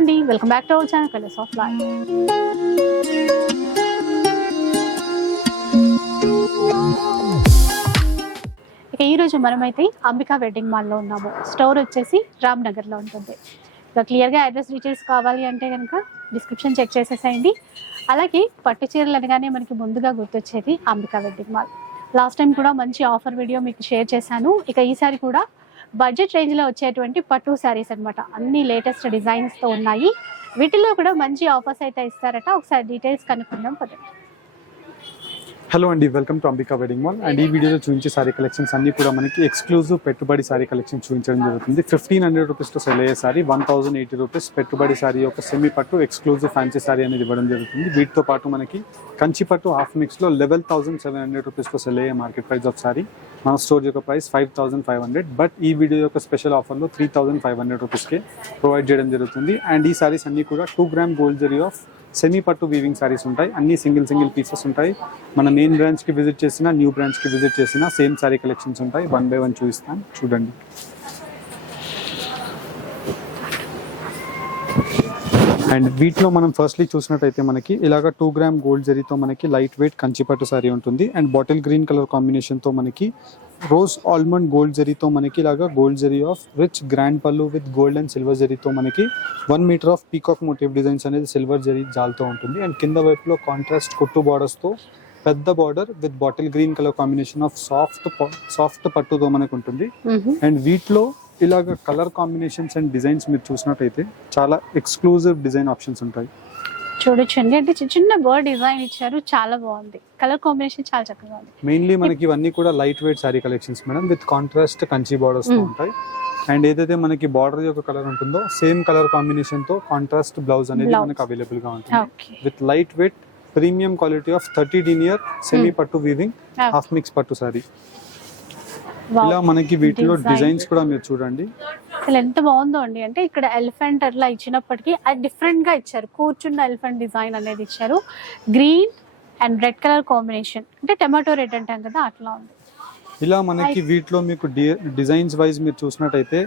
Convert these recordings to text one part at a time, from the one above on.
అండి, welcome back to our channel colours of life. ఇక ఈరోజు మనమైతే అంబికా వెడ్డింగ్ మాల్లో ఉన్నాము. స్టోర్ వచ్చేసి రామ్నగర్లో ఉంటుంది. ఇక క్లియర్గా అడ్రస్ డీటెయిల్స్ కావాలి అంటే కనుక డిస్క్రిప్షన్ చెక్ చేసేసేయండి. అలాగే పట్టు చీరలు అనగానే మనకి ముందుగా గుర్తొచ్చేది Ambika wedding mall. Last time కూడా మంచి ఆఫర్ వీడియో మీకు షేర్ చేశాను. ఇక ఈసారి కూడా బడ్జెట్ రేంజ్లో వచ్చేటువంటి పట్టు శారీస్ అనమాట. అన్ని లేటెస్ట్ డిజైన్స్తో ఉన్నాయి. వీటిలో కూడా మంచి ఆఫర్స్ అయితే ఇస్తారట. ఒకసారి డీటెయిల్స్ కనుక్కుందాం పదండి. హలో అండి, welcome to Ambika wedding mall. And ఈ వీడియోలో చూపించే సారీ కలెక్షన్స్ అన్ని కూడా మనకి ఎక్స్క్లూజివ్ పెట్టుబడి సారీ కలెక్షన్ చూపించడం జరుగుతుంది. 1500 రూపీస్తో సెల్ అయ్యే సారీ 1080 రూపీస్ పెట్టుబడి సారీ, ఒక సెమీ పట్టు ఎక్స్క్లూజివ్ ఫ్యాన్సీ సారీ అనేది ఇవ్వడం జరుగుతుంది. వీటితో పాటు మనకి కంచి పట్టు హాఫ్ మిక్స్లో 11,700 రూపీస్తో సెల్ అయ్యే మార్కెట్ ప్రైస్ ఆఫ్ సారీ. మన స్టోర్ యొక్క ప్రైస్ 5,500, బట్ ఈ వీడియో యొక్క స్పెషల్ ఆఫర్లో 3,500 రూపీస్కే ప్రొవైడ్ చేయడం జరుగుతుంది. అండ్ ఈ సారీస్ అన్ని కూడా 2 gram gold zari of semi పట్టు వీవింగ్ సారీస్ ఉంటాయి. అన్ని సింగిల్ పీసెస్ ఉంటాయి. మన మెయిన్ బ్రాంచ్కి విజిట్ చేసినా న్యూ బ్రాంచ్కి విజిట్ చేసినా సేమ్ సారీ కలెక్షన్స్ ఉంటాయి. 1 by 1 చూపిస్తాను, చూడండి. అండ్ వీటిలో మనం ఫస్ట్లీ చూసినట్టయితే మనకి ఇలాగ 2 గ్రామ్ గోల్డ్ జరీతో మనకి లైట్ వెయిట్ కంచిపట్టు సారీ ఉంటుంది. అండ్ బాటిల్ గ్రీన్ కలర్ కాంబినేషన్తో మనకి రోజ్ ఆల్మండ్ గోల్డ్ జరీతో మనకి ఇలాగా gold zari of rich grand పళ్ళు విత్ గోల్డ్ అండ్ సిల్వర్ జరీతో మనకి 1 metre of peacock motif designs అనేది సిల్వర్ జరీ జాల్తో ఉంటుంది. అండ్ కింద వైపులో కాంట్రాస్ట్ కుట్టు బార్డర్స్తో పెద్ద border with bottle green colour combination of soft పట్టుతో మనకు ఉంటుంది. అండ్ వీటిలో ఇలాగ కలర్ కాంబినేషన్స్ అండ్ డిజైన్స్ మీరు చూసినట్టయితే చాలా ఎక్స్క్లూజివ్ డిజైన్ ఆప్షన్స్ ఉంటాయి. చూడొచ్చండి, అంటే చిన్న బర్డ్ డిజైన్ ఇచ్చారు, చాలా బాగుంది. కలర్ కాంబినేషన్ చాలా చక్కగా ఉంది. మెయిన్లీ మనకి ఇవన్నీ కూడా light weight sari collections madam, with contrast Kanchi borders ఉంటాయి. అండ్ ఏదైతే మనకి బార్డర్ యొక్క కలర్ ఉంటుందో సేమ్ కలర్ కాంబినేషన్ తో కాంట్రాస్ట్ బ్లౌజ్ అనేది మనకి అవైలబుల్ గా ఉంటుంది. With light weight premium quality of 30 denier semi పట్టు వీవింగ్ హాఫ్ మిక్స్ పట్టు సారీ. ఇలా మనకి వీటిలో డిజైన్స్ కూడా మీరు చూడండి, అసలు ఎంత బాగుందో అండి. అంటే ఇక్కడ ఎలిఫెంట్ అట్లా ఇచ్చినప్పటికీ అది డిఫరెంట్ గా ఇచ్చారు. కూర్చున్న ఎలిఫెంట్ డిజైన్ అనేది ఇచ్చారు. Green and red colour combination, అంటే టమాటో రెడ్ అంటాం కదా, అట్లా ఉంది. ఇలా మనకి వీటిలో మీకు డిజైన్స్ వైజ్ మీరు చూసినట్టయితే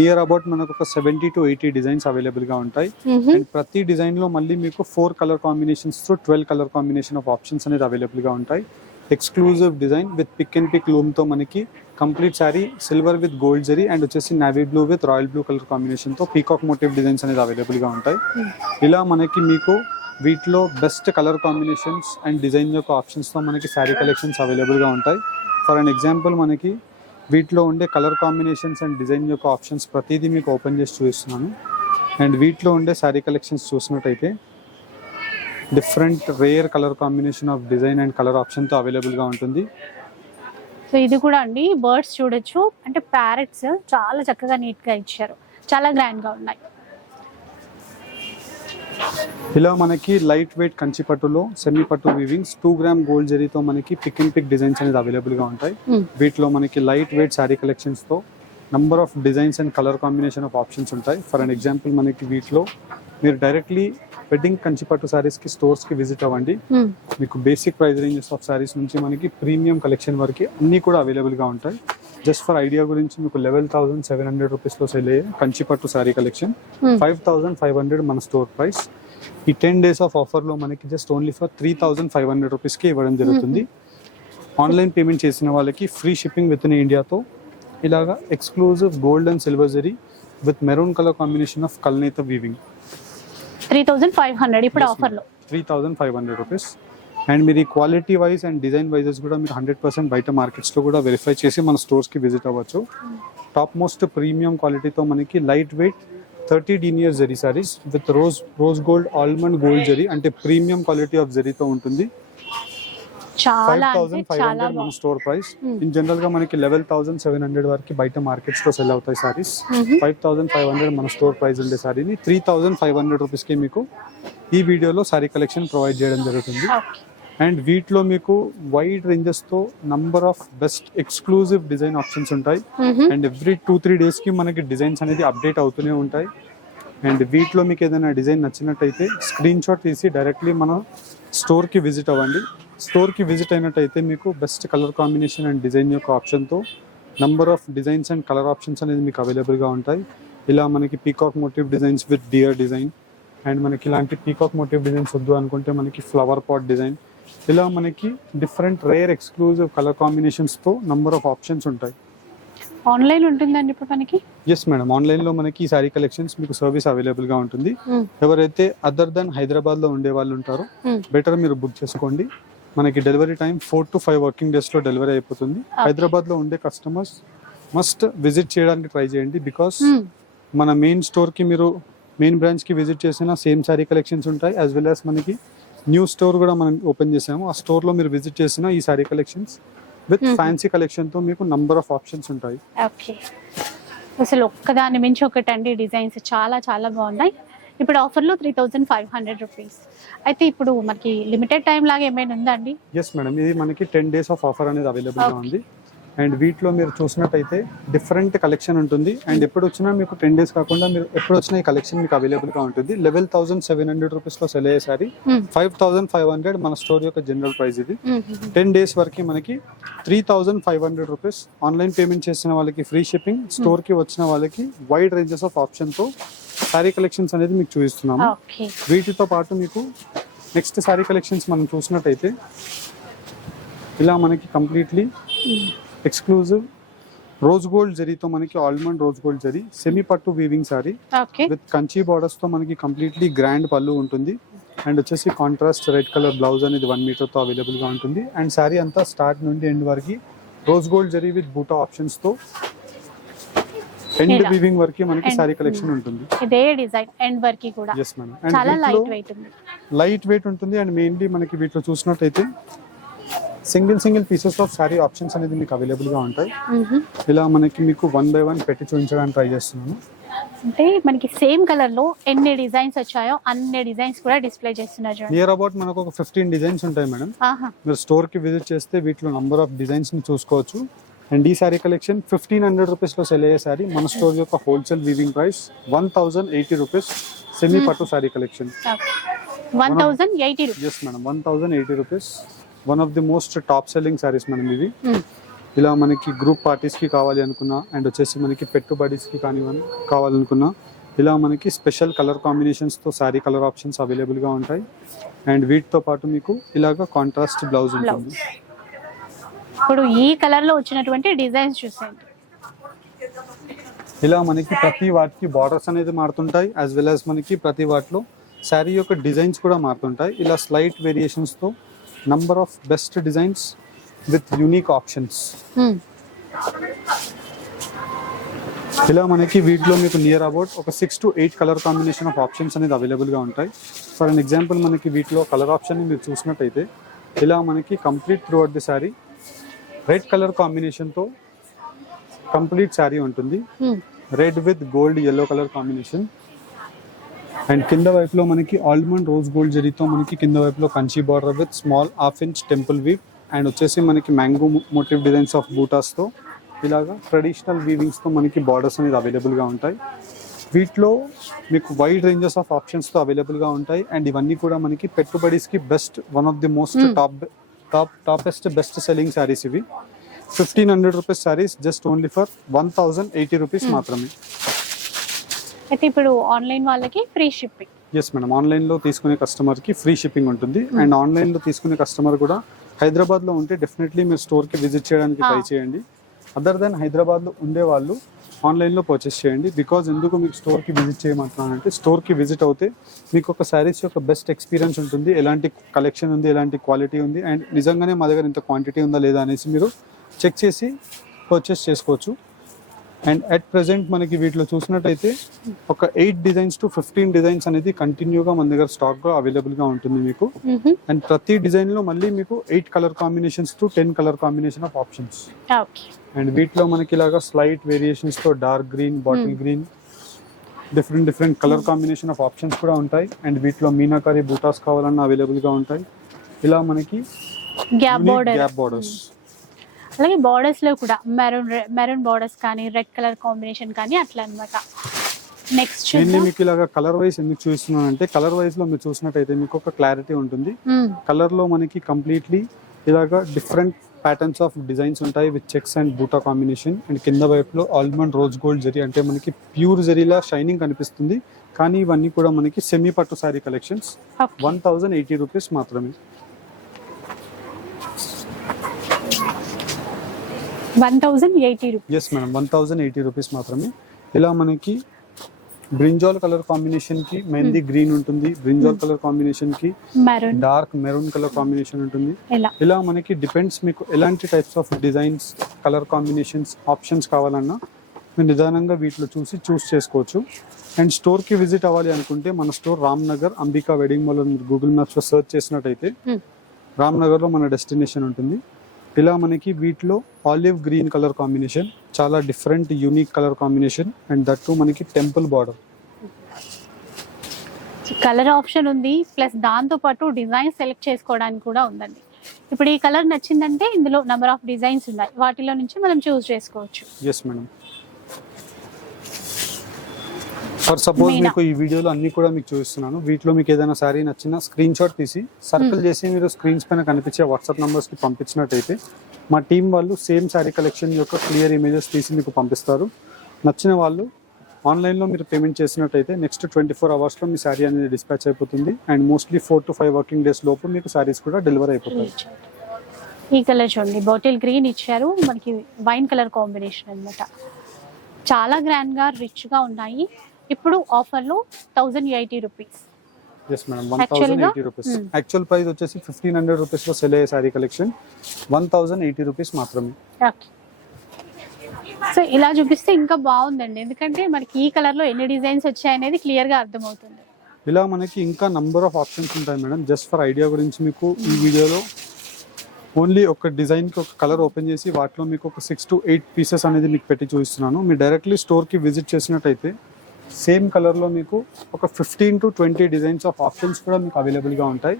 నియర్ అబౌట్ మనకు ఒక 70 to 80 డిజైన్స్ అవైలబుల్ గా ఉంటాయి. అండ్ ప్రతి డిజైన్ లో మళ్ళీ మీకు 4 కలర్ కాంబినేషన్స్ తో 12 కలర్ కాంబినేషన్ ఆఫ్ ఆప్షన్స్ అనేది అవైలబుల్ గా ఉంటాయి. Exclusive design with pick and pick loom తో మనకి complete sari silver with gold zari and వచ్చేసి navy blue with royal blue colour combination తో పీకాక్ మోటివ్ డిజైన్స్ అనేది అవైలబుల్ గా ఉంటాయి. ఇలా మనకి మీకు వీటిలో best colour combinations and design యొక్క ఆప్షన్స్ తో మనకి సారీ కలెక్షన్స్ అవైలబుల్ గా ఉంటాయి. ఫర్ అన్ ఎగ్జాంపుల్ మనకి వీటిలో ఉండే కలర్ కాంబినేషన్స్ అండ్ డిజైన్ యొక్క ఆప్షన్స్ ప్రతిదీ మీకు ఓపెన్ చేసి చూపిస్తున్నాను. అండ్ వీటిలో ఉండే సారీ కలెక్షన్స్ చూసినట్టయితే different rare colour combination of design and colour ఆప్షన్తో అవైలబుల్గా ఉంటుంది. సో ఇది కూడా అండి బర్డ్స్ చూడొచ్చు, అంటే ప్యారెట్స్ చాలా చక్కగా నీట్గా ఇచ్చారు, చాలా గ్రాండ్గా ఉన్నాయి. ఇలా మనకి లైట్ వెయిట్ కంచి పట్టులో సెమీ పట్టు వీవింగ్స్ 2 గ్రామ్ గోల్డ్ జరీతో మనకి పిక్ అండ్ పిక్ డిజైన్స్ అనేది అవైలబుల్గా ఉంటాయి. వీటిలో మనకి లైట్ వెయిట్ శారీ కలెక్షన్స్తో number of designs and colour combination of options ఉంటాయి. ఫర్ అన్ ఎగ్జాంపుల్ మనకి వీటిలో మీరు డైరెక్ట్లీ వెడ్డింగ్ కంచిపట్టు సారీస్ కి స్టోర్స్ కి విజిట్ అవ్వండి. మీకు basic price ranges of saris నుంచి మనకి ప్రీమియం కలెక్షన్ వరకు అన్ని కూడా అవైలబుల్ గా ఉంటాయి. జస్ట్ ఫర్ ఐడియా గురించి మీకు 11,700 రూపీస్ లో సెల్ అయ్యే కంచిపట్టు సారీ కలెక్షన్ 5,500 మన స్టోర్ ప్రైస్. ఈ 10 days ఆఫ్ ఆఫర్ లో మనకి జస్ట్ ఓన్లీ ఫర్ 3,500 రూపీస్ కి ఇవ్వడం జరుగుతుంది. ఆన్లైన్ పేమెంట్ చేసిన వాళ్ళకి ఫ్రీ షిప్పింగ్ విత్ ఇన్ ఇండియాతో ఇలాగా exclusive gold and silver zari with maroon colour combination of కల్నేత వీవింగ్ 3,500 ఇప్పుడు ఆఫర్ లో 3,500 రూపీస్. అండ్ మీరు ఈ క్వాలిటీ వైజ్ అండ్ డిజైన్ వైజెస్ కూడా మీరు 100% బయట మార్కెట్స్ లో కూడా వెరిఫై చేసి మన స్టోర్స్ కి విజిట్ అవ్వచ్చు. టాప్ మోస్ట్ ప్రీమియం క్వాలిటీతో మనకి light weight 30 denier zari saris with rose gold almond gold zari, అంటే ప్రీమియం క్వాలిటీ ఆఫ్ జరీతో ఉంటుంది. 5,500 మన స్టోర్ ప్రైస్. ఇన్ జనరల్ గా మనకి 11,700 వరకు బయట మార్కెట్స్ లో సెల్ అవుతాయి సారీస్. 5,500 మన స్టోర్ ప్రైస్ ఉండే సారీని 3,500 రూపీస్ కి మీకు ఈ వీడియోలో సారీ కలెక్షన్ ప్రొవైడ్ చేయడం జరుగుతుంది. అండ్ వీటిలో మీకు వైడ్ రేంజెస్ తో number of best exclusive design options ఉంటాయి. అండ్ ఎవ్రీ 2-3 days కి మనకి డిజైన్స్ అనేది అప్డేట్ అవుతూనే ఉంటాయి. అండ్ వీటిలో మీకు ఏదైనా డిజైన్ నచ్చినట్టయితే స్క్రీన్ షాట్ తీసి డైరెక్ట్లీ మన స్టోర్ కి విజిట్ అవ్వండి. స్టోర్ కి విజిట్ అయినట్టయితే మీకు best colour combination and design యొక్క ఆప్షన్తో number of designs and colour options అనేది మీకు అవైలబుల్గా ఉంటాయి. ఇలా మనకి peacock motif designs with deer design, and మనకి ఇలాంటి పీకాక్ మోటివ్ డిజైన్స్ వద్దు అనుకుంటే మనకి ఫ్లవర్ పాట్ డిజైన్, ఇలా మనకి డిఫరెంట్ రేర్ ఎక్స్క్లూజివ్ కలర్ కాంబినేషన్స్తో నంబర్ ఆఫ్ ఆప్షన్స్ ఉంటాయి. ఆన్లైన్ ఉంటుందండి ఇప్పుడు మనకి? ఎస్ మేడం, ఆన్లైన్లో మనకి ఈ సారీ కలెక్షన్స్ మీకు సర్వీస్ అవైలబుల్గా ఉంటుంది. ఎవరైతే అదర్ దెన్ హైదరాబాద్లో ఉండే వాళ్ళు ఉంటారో బెటర్ మీరు బుక్ చేసుకోండి. మనకి డెలివరీ టైం 4 to 5 వర్కింగ్ డేస్లో డెలివరీ అయిపోతుంది. హైదరాబాద్లో ఉండే కస్టమర్స్ మస్ట్ విజిట్ చేయడానికి ట్రై చేయండి. బికాస్ మన మెయిన్ స్టోర్కి మీరు మెయిన్ బ్రాంచ్కి విజిట్ చేసిన సేమ్ సారీ కలెక్షన్స్ ఉంటాయి. యాజ్ వెల్ యాజ్ మనకి న్యూ స్టోర్ కూడా మనం ఓపెన్ చేసాము. ఆ స్టోర్లో మీరు విజిట్ చేసిన ఈ సారీ కలెక్షన్స్ విత్ ఫ్యాన్సీ కలెక్షన్తో మీకు నంబర్ ఆఫ్ ఆప్షన్స్ ఉంటాయి. ఓకే, అసలు ఒక్కదాని మించి ఒకటండి డిజైన్స్ చాలా చాలా బాగున్నాయి. ఇప్పుడు ఆఫర్లో 3500 రూపీస్. అయితే ఇప్పుడు మనకి లిమిటెడ్ టైం లాగా ఏమైనా ఉందా అండి? ఎస్ మేడం, ఇది మనకి 10 days ఆఫ్ ఆఫర్ అనేది అవైలబుల్గా ఉంది. అండ్ వీటిలో మీరు చూసినట్టయితే డిఫరెంట్ కలెక్షన్ ఉంటుంది. అండ్ ఎప్పుడు వచ్చినా మీకు 10 days కాకుండా మీరు ఎప్పుడు వచ్చినా ఈ కలెక్షన్ మీకు అవైలబుల్గా ఉంటుంది. 11,700 రూపీస్లో సెల్ అయ్యే సారీ 5,500 మన స్టోర్ యొక్క జనరల్ ప్రైస్. ఇది 10 days వరకు మనకి 3,500 రూపీస్. ఆన్లైన్ పేమెంట్ చేసిన వాళ్ళకి ఫ్రీ షిప్పింగ్, స్టోర్కి వచ్చిన వాళ్ళకి వైడ్ రేంజెస్ ఆఫ్ ఆప్షన్తో సారీ కలెక్షన్స్ అనేది మీకు చూపిస్తున్నాము. వీటితో పాటు మీకు నెక్స్ట్ సారీ కలెక్షన్స్ మనం చూసినట్టయితే ఇలా మనకి కంప్లీట్లీ ఎక్స్క్లూజివ్ రోజ్ గోల్డ్ జరీతో మనకి almond rose gold zari semi పట్టు weaving sari with Kanchi borders తో మనకి కంప్లీట్లీ గ్రాండ్ పళ్ళు ఉంటుంది. అండ్ వచ్చేసి కాంట్రాస్ట్ రెడ్ కలర్ బ్లౌజ్ అనేది 1 meter తో అవైలబుల్ గా ఉంటుంది. అండ్ సారీ అంతా స్టార్ట్ నుండి ఎండ్ వరకు రోజ్ గోల్డ్ జరీ విత్ బూటా ఆప్షన్స్ తో ఎండ్ వీవింగ్ వరకు మనకి సారీ కలెక్షన్ ఉంటుంది. ఇదే డిజైన్ ఎండ్ వరకు కూడా yes madam. చాలా లైట్ వెయిట్ ఉంది, లైట్ వెయిట్ ఉంటుంది. అండ్ మెయిన్లీ మనకి వీటిలో చూసినట్టయితే single pieces of sorry options అనేది మీకు అవైలబుల్ గా ఉంటాయి. ఇలా మనకి మీకు 1 by 1 పెట్టి చూపించడానికి ట్రై చేస్తున్నాను. అంటే మనకి సేమ్ కలర్ లో ఎన్ని డిజైన్స్ వచ్చాయో అన్ని డిజైన్స్ కూడా డిస్ప్లే చేస్తున్నారు. నియర్ అబౌట్ మనకు ఒక 15 డిజైన్స్ ఉంటాయి మేడం. మీరు స్టోర్ కి విజిట్ చేస్తే వీటిలో నంబర్ ఆఫ్ డిజైన్స్ ని చూసుకోవచ్చు. అండ్ ఈ సారీ కలెక్షన్ 1,500 రూపీస్ లో సెల్ అయ్యే సారీ మన స్టోర్ యొక్క wholesale weaving price 1,080 rupees. Semi పట్టు sari collection 1,080 rupees. Yes madam, 1,080 rupees. One of the most top selling saris madam ఇవి. ఇలా మనకి గ్రూప్ పార్టీస్ కి కావాలి అనుకున్నా, అండ్ వచ్చేసి మనకి పెట్టుబడిస్ కి కావాలనుకున్నా, ఇలా మనకి స్పెషల్ కలర్ కాంబినేషన్స్ తో సారీ కలర్ ఆప్షన్స్ అవైలబుల్ గా ఉంటాయి. అండ్ వీటితో పాటు మీకు ఇలాగా కాంట్రాస్ట్ బ్లౌజ్ ఉంటుంది. ఇప్పుడు ఈ కలర్ లో వచ్చినటువంటి డిజైన్స్ చూసేయండి. ఇలా మనకి ప్రతి వాటికి బార్డర్స్ అనేది మారుతుంటాయి. యాజ్ వెల్ యాజ్ మనకి ప్రతి వాటిలో శారీ యొక్క డిజైన్స్ కూడా మారుతుంటాయి. ఇలా స్లైట్ వేరియేషన్స్ తో number of best designs with unique options. ఇలా మనకి వీటిలో మీకు నియర్ అబౌట్ ఒక 6 to 8 colour combination of options అనేది అవైలబుల్గా ఉంటాయి. ఫర్ అన్ ఎగ్జాంపుల్ మనకి వీటిలో కలర్ ఆప్షన్ మీరు చూసినట్టయితే ఇలా మనకి complete throughout the sari red colour కాంబినేషన్తో కంప్లీట్ శారీ ఉంటుంది. Red with gold yellow colour combination. And కింద వైపులో మనకి ఆల్మండ్ రోజ్ గోల్డ్ జరీతో మనకి కింద వైపులో Kanchi border with small ½ inch temple weave. And వచ్చేసి మనకి మ్యాంగో మోటివ్ డిజైన్స్ ఆఫ్ బూటాస్తో ఇలాగా ట్రెడిషనల్ వీవింగ్స్తో మనకి బార్డర్స్ అనేది అవైలబుల్గా ఉంటాయి. వీటిలో మీకు వైడ్ రేంజెస్ ఆఫ్ ఆప్షన్స్తో అవైలబుల్గా ఉంటాయి. అండ్ ఇవన్నీ కూడా మనకి పెట్టుబడిస్కి best, one of the most topest best selling saris ఇవి. 1,500 rupees saris just only for 1,080 rupees మాత్రమే. అయితే ఇప్పుడు ఆన్లైన్ వాళ్ళకి ఫ్రీ షిప్పింగ్. ఎస్ మేడం, ఆన్లైన్లో తీసుకునే కస్టమర్కి ఫ్రీ షిప్పింగ్ ఉంటుంది. అండ్ ఆన్లైన్లో తీసుకునే కస్టమర్ కూడా హైదరాబాద్లో ఉంటే డెఫినెట్లీ మీరు స్టోర్కి విజిట్ చేయడానికి ట్రై చేయండి. అదర్ దెన్ హైదరాబాద్లో ఉండే వాళ్ళు ఆన్లైన్లో పర్చేస్ చేయండి. బికాజ్ ఎందుకు మీకు స్టోర్కి విజిట్ చేయమంటున్నానంటే స్టోర్కి విజిట్ అవుతే మీకు ఒక శారీస్ యొక్క బెస్ట్ ఎక్స్పీరియన్స్ ఉంటుంది. ఎలాంటి కలెక్షన్ ఉంది, ఎలాంటి క్వాలిటీ ఉంది, అండ్ నిజంగానే మా దగ్గర ఇంత క్వాంటిటీ ఉందా లేదా అనేసి మీరు చెక్ చేసి పర్చేస్ చేసుకోవచ్చు. అండ్ అట్ ప్రెసెంట్ మనకి వీటిలో చూసినట్టయితే ఒక 8 డిజైన్స్ to 15 డిజైన్స్ అనేది కంటిన్యూగా మన దగ్గర స్టాక్గా అవైలబుల్గా ఉంటుంది మీకు. అండ్ ప్రతి డిజైన్లో మళ్ళీ మీకు 8 colour combinations to 10 colour combination of options. And వీటిలో మనకి ఇలాగా స్లైట్ వేరియేషన్స్తో dark green, bottle green, different colour combination of options కూడా ఉంటాయి. అండ్ వీటిలో మీనాకారి బూటాస్ కావాలన్నా అవైలబుల్గా ఉంటాయి. ఇలా మనకి గ్యాప్ బార్డర్స్, అలాగే బార్డర్స్ లో కూడా మెరూన్ బార్డర్స్ కానీ రెడ్ కలర్ కాంబినేషన్ కానీ అట్లా అన్నమాట. నెక్స్ట్ మీకు ఇలాగా కలర్ వైజ్ ఎందుకు చూస్తున్నాను అంటే కలర్ వైజ్ లో మీరు చూసినట్టయితే మీకు ఒక క్లారిటీ ఉంటుంది. కలర్ లో మనకి కంప్లీట్లీ ఇలాగా డిఫరెంట్ ప్యాటర్న్స్ ఆఫ్ డిజైన్స్ ఉంటాయి విత్ చెక్స్ అండ్ బూటా కాంబినేషన్. అండ్ కింద వైపులో ఆల్మండ్ రోజ్ గోల్డ్ జరీ, అంటే మనకి ప్యూర్ జరీలా షైనింగ్ కనిపిస్తుంది. కానీ ఇవన్నీ కూడా మనకి సెమీ పట్టు శారీ కలెక్షన్స్. 1080 రూపీస్ మాత్రమే. 1080 రూపీస్. ఎస్ మేడం, 1080 రూపీస్ మాత్రమే. ఇలా మనకి బ్రింజాల్ కలర్ కాంబినేషన్ కి మెహందీ గ్రీన్ ఉంటుంది, బ్రింజాల్ కలర్ కాంబినేషన్ కి maroon, dark maroon colour combination ఉంటుంది. ఇలా మనకి డిపెండ్స్ మీకు ఎలాంటి types of designs, colour combinations, options కావాలన్నా మీరు నిదానంగా వీటిలో చూస్ చేసుకోవచ్చు. అండ్ స్టోర్కి విజిట్ అవ్వాలి అనుకుంటే మన store Ramnagar Ambika wedding mall Google మ్యాప్స్లో సెర్చ్ చేసినట్టయితే రామ్నగర్లో మన డెస్టినేషన్ ఉంటుంది. ఇలా మనకి వీటిలో ఆలివ్ గ్రీన్ కలర్ కాంబినేషన్, చాలా different unique colour combination. And that too మనకి టెంపుల్ బార్డర్. కలర్ ఆప్షన్ ఉంది, ప్లస్ దాంతో పాటు డిజైన్ సెలెక్ట్ చేసుకోవడానికి కూడా ఉందండి. ఇప్పుడు ఈ కలర్ నచ్చిందంటే ఇందులో నెంబర్ ఆఫ్ డిజైన్స్ ఉన్నాయి, వాటిలో నుంచి మనం చూస్ చేసుకోవచ్చు. Yes madam. ఫర్ సపోజ్ మీకు ఈ వీడియోలో అన్ని కూడా మీకు చూపిస్తున్నాను. వీటిలో మీకు ఏదైనా శారీ నచ్చిన స్క్రీన్ షాట్ తీసి సర్కిల్ చేసి మీరు స్క్రీన్స్ పైన కనిపించే వాట్సాప్ నంబర్స్కి పంపించినట్టయితే మా టీం వాళ్ళు సేమ్ శారీ కలెక్షన్ యొక్క క్లియర్ ఇమేజెస్ తీసి మీకు పంపిస్తారు. నచ్చిన వాళ్ళు ఆన్లైన్లో మీరు పేమెంట్ చేసినట్టయితే నెక్స్ట్ 24 అవర్స్లో మీ శారీ అనేది డిస్పాచ్ అయిపోతుంది. And mostly 4 to 5 working days లోపు మీకు శారీస్ కూడా డెలివరీ అయిపోతాయి. ఈ కలర్ చూడండి, బాటిల్ గ్రీన్ ఇచ్చారు, మనకి వైన్ కలర్ కాంబినేషన్ అన్నమాట. చాలా గ్రాండ్ గా రిచ్ గా ఉన్నాయి. ఇప్పుడు ఆఫర్ లో 1080 rupees. Yes madam, 1080 rupees. Actual price వచ్చేసి 1500 రూపీస్ లో సెల్ అయ్యే శారీ కలెక్షన్ 1080 రూపీస్ మాత్రమే. సో ఇలా చూపిస్తే ఇంకా బాగుందండి, ఎందుకంటే మనకి ఈ కలర్ లో ఎన్ని డిజైన్స్ వచ్చాయనేది క్లియర్ గా అర్థమవుతుంది. ఇలా మనకి ఇంకా నంబర్ ఆఫ్ ఆప్షన్స్ ఉంటాయి మేడం. జస్ట్ ఫర్ ఐడియా గురించి మీకు ఈ వీడియోలో ఓన్లీ ఒక డిజైన్కి ఒక కలర్ ఓపెన్ చేసి వాటిలో మీకు ఒక 6 to 8 పీసెస్ అనేది మీకు పెట్టి చూపిస్తున్నాను. మీరు డైరెక్ట్లీ స్టోర్కి విజిట్ చేసినట్టయితే సేమ్ కలర్లో మీకు ఒక 15 to 20 డిజైన్స్ ఆఫ్ ఆప్షన్స్ కూడా మీకు అవైలబుల్గా ఉంటాయి.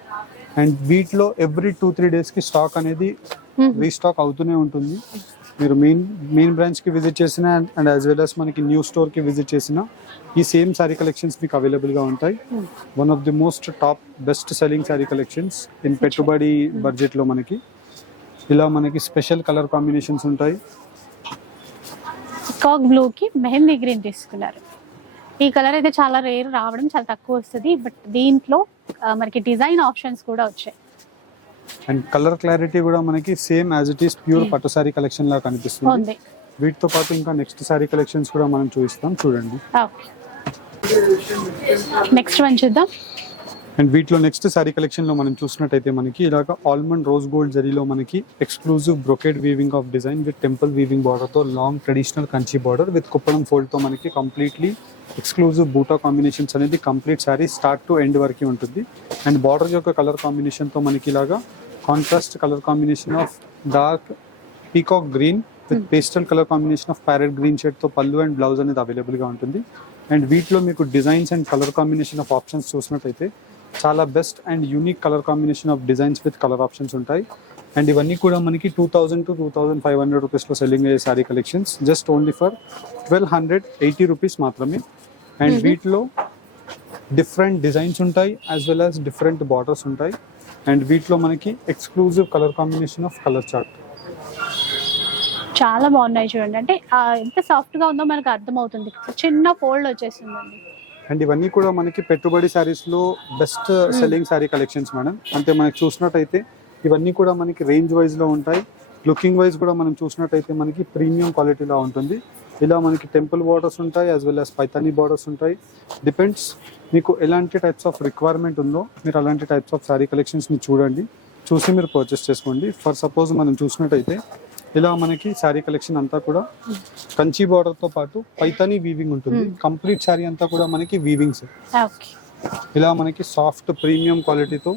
అండ్ వీటిలో ఎవ్రీ 2-3 డేస్కి స్టాక్ అనేది రీస్టాక్ అవుతూనే ఉంటుంది. మీరు మెయిన్ బ్రాంచ్కి విజిట్ చేసిన అండ్ యాజ్ వెల్ యాజ్ మనకి న్యూ స్టోర్కి విజిట్ చేసిన ఈ సేమ్ శారీ కలెక్షన్స్ మీకు అవైలబుల్గా ఉంటాయి. One of the most top best selling sari collections in పెట్టుబడి బడ్జెట్లో మనకి. ఇలా మనకి స్పెషల్ కలర్ కాంబినేషన్స్ ఉంటాయి. పికాక్ బ్లూ కి మెహందీ గ్రీన్ తీసుకున్నారు. ఈ కలర్ అయితే చాలా రేర్, రావడం చాలా తక్కువ వస్తుంది. బట్ దీంట్లో మనకి డిజైన్ ఆప్షన్స్ కూడా వచ్చాయి. అండ్ కలర్ క్లారిటీ కూడా మనకి same as it is pure పట్టు శారీ కలెక్షన్ లా కనిపిస్తుంది. వీటితో పాటు ఇంకా నెక్స్ట్ శారీ కలెక్షన్స్ కూడా మనం చూపిస్తాం, చూడండి. నెక్స్ట్ వన్ చూద్దాం. అండ్ వీటిలో నెక్స్ట్ శారీ కలెక్షన్లో మనం చూసినట్టయితే మనకి ఇలాగ ఆల్మండ్ రోజ్ గోల్డ్ జరీలో మనకి exclusive brocade weaving of design with temple weaving బార్డర్తో long traditional Kanchi border with కుప్పడం ఫోల్డ్తో మనకి కంప్లీట్లీ ఎక్స్క్లూజివ్ బూటా కాంబినేషన్స్ అనేది complete sari start to end వరకు ఉంటుంది. అండ్ బార్డర్ యొక్క కలర్ కాంబినేషన్తో మనకి ఇలాగా contrast colour combination of dark peacock green with pastel colour combination of parrot green షేడ్తో పళ్ళు అండ్ బ్లౌజ్ అనేది అవైలబుల్గా ఉంటుంది. అండ్ వీటిలో మీకు designs and colour combination of options చూసినట్టయితే చాలా best and unique colour combination of designs with colour options ఉంటాయి. అండ్ ఇవన్నీ కూడా మనకి 2000 to 2500 రూపీస్లో సెల్లింగ్ అయ్యే sari collections just only for 1280 rupees మాత్రమే. అండ్ వీటిలో డిఫరెంట్ డిజైన్స్ ఉంటాయి as well as different borders ఉంటాయి. అండ్ వీటిలో మనకి exclusive colour combination of colour chart. చాలా బాగున్నాయి చూడండి, అంటే ఎంత సాఫ్ట్ గా ఉందో మనకు అర్థమవుతుంది. చిన్న ఫోల్డ్ వచ్చేస్తుందండి. అండ్ ఇవన్నీ కూడా మనకి పెట్టుబడి శారీస్లో best selling sari collections madam. అంటే మనకి చూసినట్టయితే ఇవన్నీ కూడా మనకి రేంజ్ వైజ్లో ఉంటాయి. లుకింగ్ వైజ్ కూడా మనం చూసినట్టయితే మనకి ప్రీమియం క్వాలిటీలో ఉంటుంది. ఇలా మనకి టెంపుల్ బార్డర్స్ ఉంటాయి as well as Paithani borders ఉంటాయి. డిపెండ్స్ మీకు ఎలాంటి టైప్స్ ఆఫ్ రిక్వైర్మెంట్ ఉందో మీరు అలాంటి టైప్స్ ఆఫ్ శారీ కలెక్షన్స్ని చూడండి, చూసి మీరు పర్చేస్ చేసుకోండి. ఫర్ సపోజ్ మనం చూసినట్టయితే ఇలా మనకి శారీ కలెక్షన్ అంతా కూడా కంచి బార్డర్తో పాటు పైతానీ వీవింగ్ ఉంటుంది. కంప్లీట్ శారీ అంతా కూడా మనకి వీవింగ్స్. ఇలా మనకి సాఫ్ట్ ప్రీమియం క్వాలిటీతో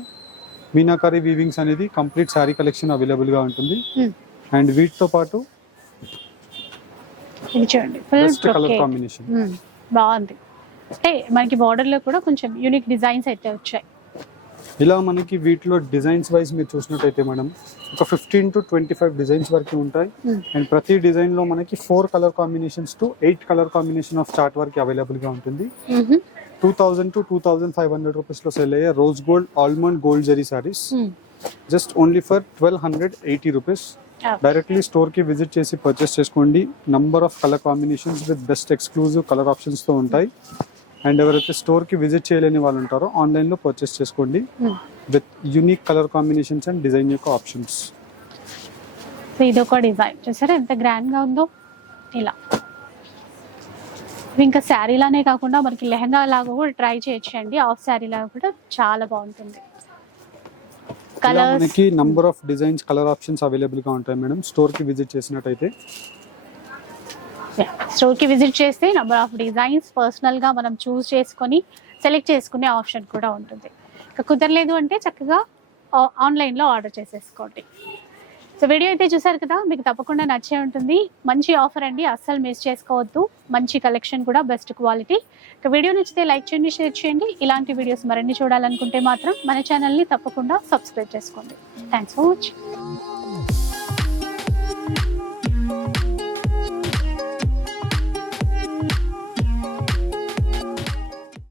మీనాకారి వీవింగ్స్ అనేది కంప్లీట్ శారీ కలెక్షన్ అవైలబుల్గా ఉంటుంది. అండ్ వీటితో పాటు బెస్ట్ కలర్ కాంబినేషన్ బాగుంది. అంటే మనకి బార్డర్ లో కూడా కొంచెం యూనిక్ డిజైన్స్ అయితే వచ్చాయి. ఇలా మనకి వీటిలో డిజైన్స్ వైజ్ మీరు చూసినట్టయితే మేడం ఒక 15 to 25 డిజైన్స్ వరకు ఉంటాయి. అండ్ ప్రతి డిజైన్ లో మనకి 4 colour combinations to 8 colour combination of chart వరకు అవైలబుల్ గా ఉంటుంది. 2000 to 2500 రూపీస్ లో సెల్ అయ్యే rose gold almond gold zari saris just only for 1280 rupees. Directly store కి విజిట్ చేసి పర్చేస్ చేసుకోండి. Number of colour combinations with best exclusive colour options తో ఉంటాయి. అండ్ ఎవరైతే స్టోర్ కి విజిట్ చేయలేని వాళ్ళు ఉంటారో ఆన్లైన్ లో పర్చేస్ చేసుకోండి with unique colour combinations and design యొక్క ఆప్షన్స్. సో ఇది ఒక డిజైన్ చూసారా ఎంత గ్రాండ్ గా ఉందో. ఇలా ఇది ఇంకా శారీ లానే కాకుండా మనకి లెహంగా లాగా కూడా ట్రై చేయొచ్చండి. హాఫ్ శారీ లాగా కూడా చాలా బాగుంటుంది. కలర్స్ మనకి number of designs colour options available గా ఉంటాయి మేడం. స్టోర్ కి విజిట్ చేసినట్టయితే స్టోర్ కి విజిట్ చేస్తే నంబర్ ఆఫ్ డిజైన్స్ పర్సనల్ గా మనం చూస్ చేసుకొని సెలెక్ట్ చేసుకునే ఆప్షన్ కూడా ఉంటుంది. ఇంకా కుదరలేదు అంటే చక్కగా ఆన్లైన్ లో ఆర్డర్ చేసేసుకోండి. సో వీడియో అయితే చూసారు కదా, మీకు తప్పకుండా నచ్చే ఉంటుంది. మంచి ఆఫర్ అండి, అస్సలు మిస్ చేసుకోవద్దు. మంచి కలెక్షన్ కూడా, బెస్ట్ క్వాలిటీ. ఇక వీడియో నచ్చితే లైక్ చేయండి, షేర్ చేయండి. ఇలాంటి వీడియోస్ మరిన్ని చూడాలనుకుంటే మాత్రం మన ఛానల్ని తప్పకుండా సబ్స్క్రైబ్ చేసుకోండి. Thanks for watching.